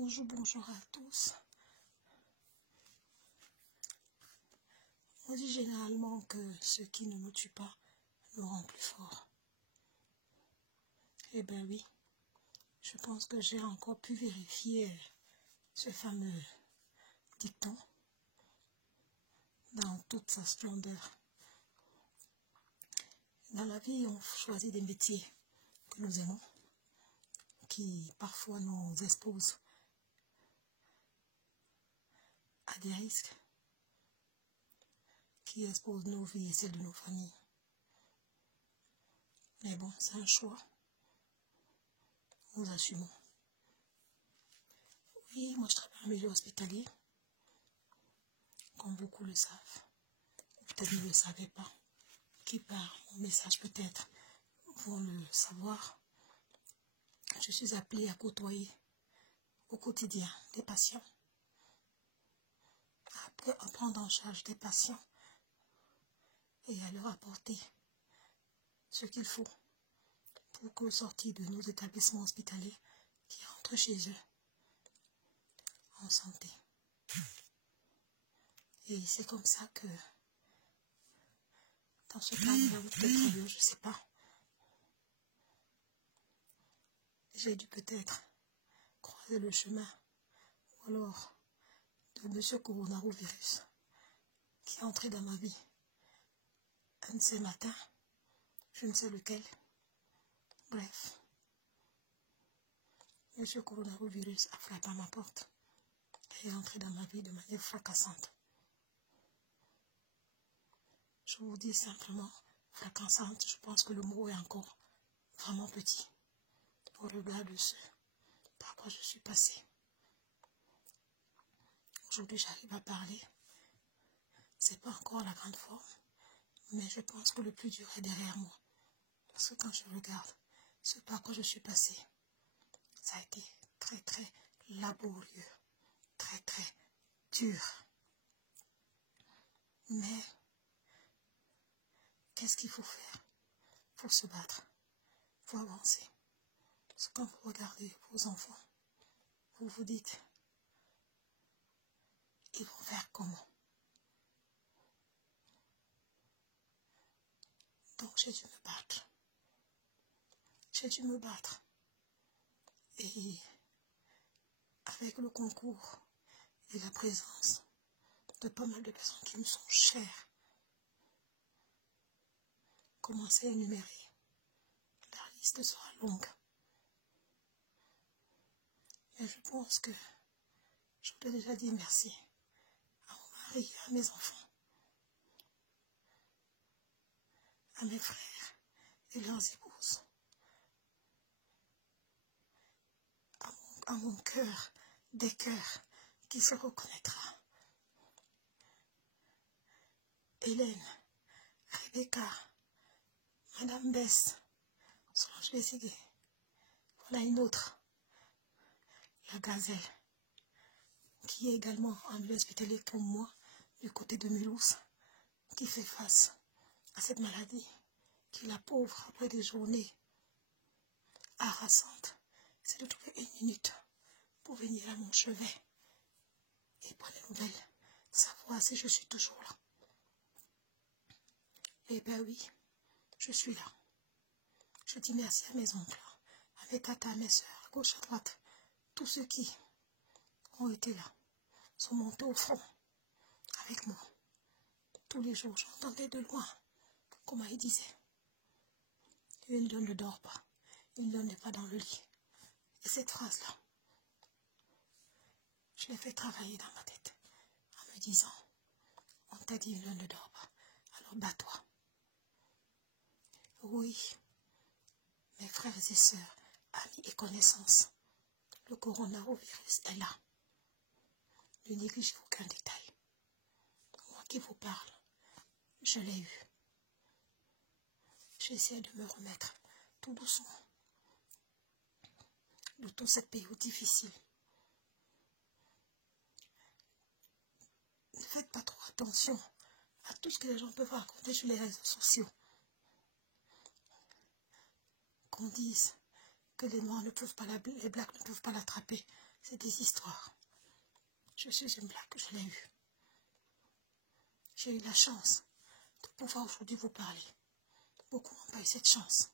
Bonjour, bonjour à tous. On dit généralement que ce qui ne nous tue pas nous rend plus forts. Eh bien oui, je pense que j'ai encore pu vérifier ce fameux dicton dans toute sa splendeur. Dans la vie, on choisit des métiers que nous aimons, qui parfois nous exposent à des risques, qui exposent nos vies et celles de nos familles. Mais bon, c'est un choix. Nous assumons. Oui, moi je travaille en milieu hospitalier, comme beaucoup le savent. Peut-être ne le savaient pas. Qui par mon message peut-être vont le savoir. Je suis appelée à côtoyer au quotidien des patients, à prendre en charge des patients et à leur apporter ce qu'il faut pour qu'au sortir de nos établissements hospitaliers, qu'ils rentrent chez eux en santé. Et c'est comme ça que, dans ce cadre-là, peut-être je ne sais pas, j'ai dû peut-être croiser le chemin, ou alors de M. Coronavirus, qui est entré dans ma vie un de ces matins, je ne sais lequel. Bref, M. Coronavirus a frappé à ma porte et est entré dans ma vie de manière fracassante. Je vous dis simplement fracassante, je pense que le mot est encore vraiment petit au regard de ce par quoi je suis passée. Aujourd'hui, j'arrive à parler. C'est pas encore la grande forme, mais je pense que le plus dur est derrière moi. Parce que quand je regarde ce par quoi je suis passée, ça a été très très laborieux, très très dur. Mais qu'est-ce qu'il faut faire? Il faut se battre, il faut avancer. Parce que quand vous regardez vos enfants, vous vous dites, ils vont faire comment? Donc j'ai dû me battre. J'ai dû me battre. Et avec le concours et la présence de pas mal de personnes qui me sont chères, commencer à énumérer. La liste sera longue. Et je pense que je vous ai déjà dit merci à mon mari et à mes enfants, à mes frères et leurs épouses, à mon cœur des cœurs qui se reconnaîtra. Hélène, Rebecca, Madame Bess, Solange Bézigué. Voilà une autre, la Gazelle, qui est également en milieu hospitalier comme moi, du côté de Mulhouse, qui fait face à cette maladie, qui la pauvre après des journées harassantes, c'est de trouver une minute pour venir à mon chevet et prendre des nouvelles, savoir si je suis toujours là. Eh bien oui, je suis là. Je dis merci à mes oncles, à mes tatas, à mes soeurs, à gauche, à droite, tous ceux qui ont été là, sont montés au front avec moi. Tous les jours, j'entendais de loin, comment ils disaient, une donne ne dort pas, une donne n'est pas dans le lit. Et cette phrase-là, je l'ai fait travailler dans ma tête, en me disant, on t'a dit une donne ne dort pas, alors bats-toi. Oui, mes frères et sœurs, amis et connaissances, le coronavirus est là. Ne négligez aucun détail. Moi qui vous parle, je l'ai eu. J'essaie de me remettre tout doucement de toute cette période difficile. Ne faites pas trop attention à tout ce que les gens peuvent raconter sur les réseaux sociaux. Qu'on dise que les noirs ne peuvent pas les blacks ne peuvent pas l'attraper. C'est des histoires. Je suis une blague, je l'ai eue. J'ai eu la chance de pouvoir aujourd'hui vous parler. Beaucoup n'ont pas eu cette chance.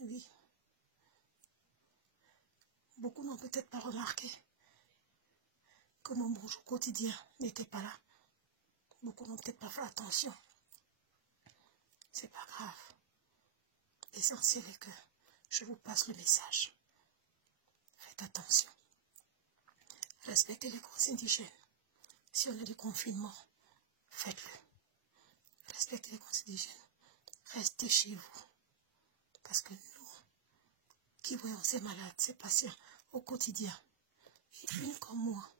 Oui. Beaucoup n'ont peut-être pas remarqué que mon bonjour quotidien n'était pas là. Beaucoup n'ont peut-être pas fait attention. C'est pas grave. L'essentiel est que je vous passe le message. Faites attention. Respectez les consignes d'hygiène. Si on a du confinement, faites-le. Respectez les consignes d'hygiène. Restez chez vous. Parce que nous, qui voyons ces malades, ces patients au quotidien, et une comme moi,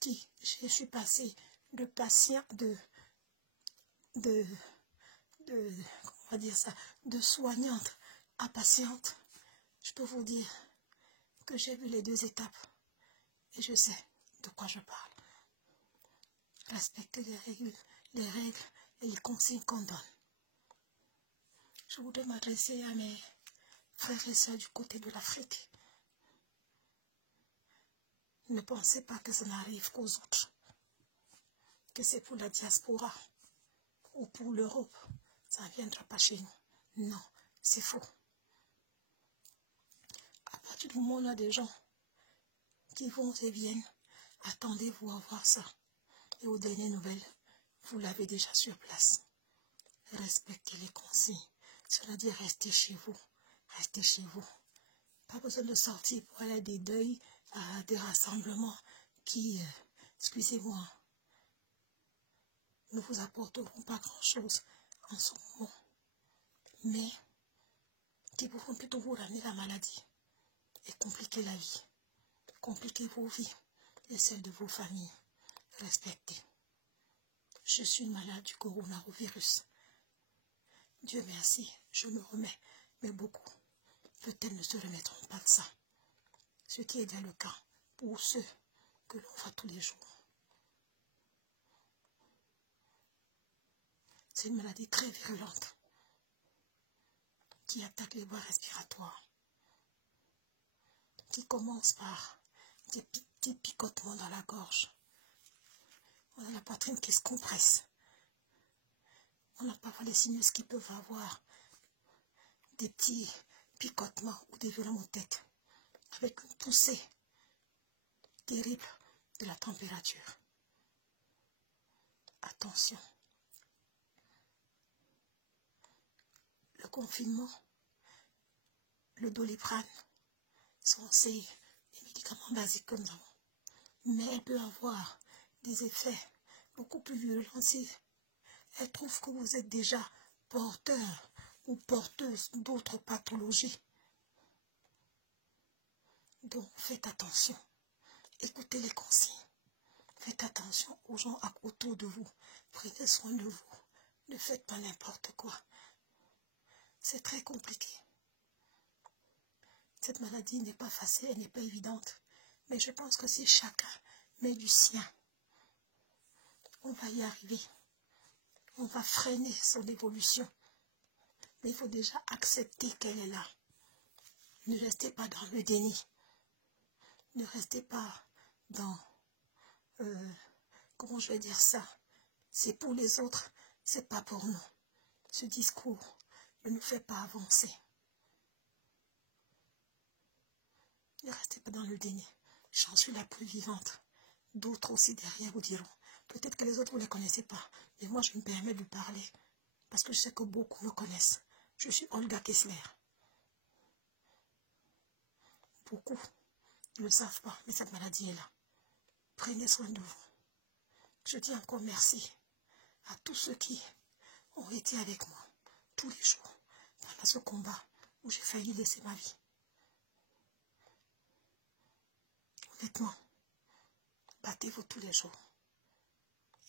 qui je suis passée de patient, comment on va dire ça, de soignante à patiente, je peux vous dire que j'ai vu les deux étapes et je sais de quoi je parle. Respectez les règles et les consignes qu'on donne. Je voudrais m'adresser à mes frères et sœurs du côté de l'Afrique. Ne pensez pas que ça n'arrive qu'aux autres, que c'est pour la diaspora ou pour l'Europe. Ça ne viendra pas chez nous. Non, c'est faux. À partir du moment où on a des gens qui vont et viennent, attendez-vous à voir ça. Et aux dernières nouvelles, vous l'avez déjà sur place. Respectez les consignes. Cela dit, restez chez vous. Restez chez vous. Pas besoin de sortir pour aller à des deuils, à des rassemblements qui, excusez-moi, ne vous apporteront pas grand-chose en ce moment, mais qui pourront plutôt vous ramener la maladie et compliquer la vie, compliquer vos vies et celles de vos familles. Respectez. Je suis malade du coronavirus. Dieu merci, je me remets, mais beaucoup peut-être ne se remettront pas de ça. Ce qui est bien le cas pour ceux que l'on voit tous les jours. C'est une maladie très virulente qui attaque les voies respiratoires, qui commence par des petits picotements dans la gorge. On a la poitrine qui se compresse. On a parfois les sinus qui peuvent avoir des petits picotements ou des violents de tête, avec une poussée terrible de la température. Attention. Le confinement, le Doliprane, sont des médicaments basiques que nous avons. Mais elle peut avoir des effets beaucoup plus violents si elle trouve que vous êtes déjà porteur ou porteuse d'autres pathologies. Donc faites attention. Écoutez les consignes. Faites attention aux gens autour de vous. Prenez soin de vous. Ne faites pas n'importe quoi. C'est très compliqué. Cette maladie n'est pas facile, elle n'est pas évidente. Mais je pense que si chacun met du sien, on va y arriver. On va freiner son évolution. Mais il faut déjà accepter qu'elle est là. Ne restez pas dans le déni. Ne restez pas dans... comment je vais dire ça? C'est pour les autres, c'est pas pour nous. Ce discours ne nous fait pas avancer. Ne restez pas dans le déni. J'en suis la plus vivante. D'autres aussi derrière vous diront. Peut-être que les autres, vous ne les connaissez pas. Mais moi, je me permets de parler. Parce que je sais que beaucoup me connaissent. Je suis Olga Kessler. Beaucoup ne le savent pas, mais cette maladie est là. Prenez soin de vous. Je dis encore merci à tous ceux qui ont été avec moi tous les jours pendant ce combat où j'ai failli laisser ma vie. Honnêtement, battez-vous tous les jours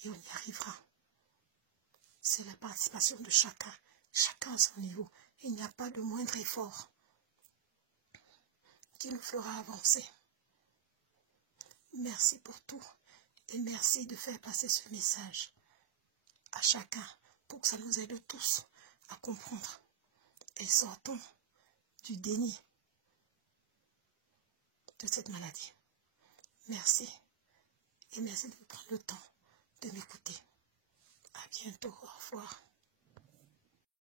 et on y arrivera. C'est la participation de chacun à son niveau. Il n'y a pas de moindre effort qui nous fera avancer. Merci pour tout et merci de faire passer ce message à chacun pour que ça nous aide tous à comprendre et sortons du déni de cette maladie. Merci. Et merci de prendre le temps de m'écouter. À bientôt. Au revoir.